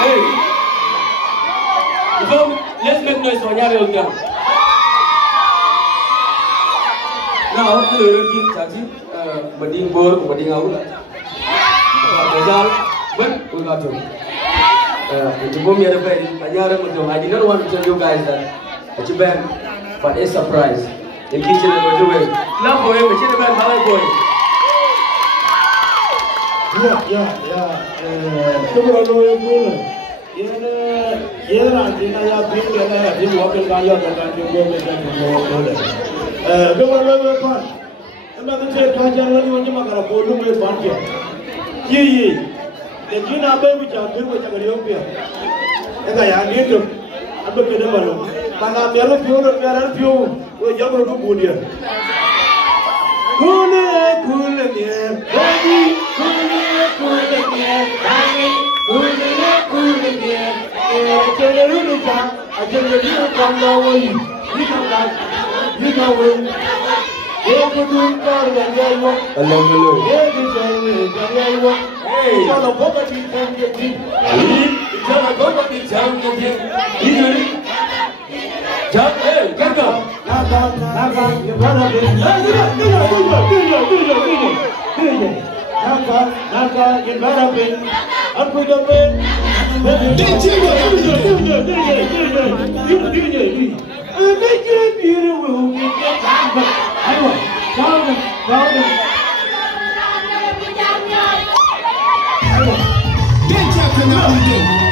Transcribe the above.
Hey. Let's make noise for Nyari Oga. Now, we will give Chachi, Bading Bor, Bading Aula. Bazal, but we got to. I did not want to tell you guys that it's a band, but it's a surprise. The kitchen is going to win. Love for him, but she's a band, how boy. Yeah. Come on, the Gina baby child with Ethiopia. And I need to. I'm not going to know. But I'm very few with younger Budia. Cool, yeah, baby, cool, yeah, I tell you, come down. You know, you could do better than they want. I love you. Hey, you're a poverty champion. You're a poverty champion. Jump, hey, get up. You better be. You better be. Up with the bed. Get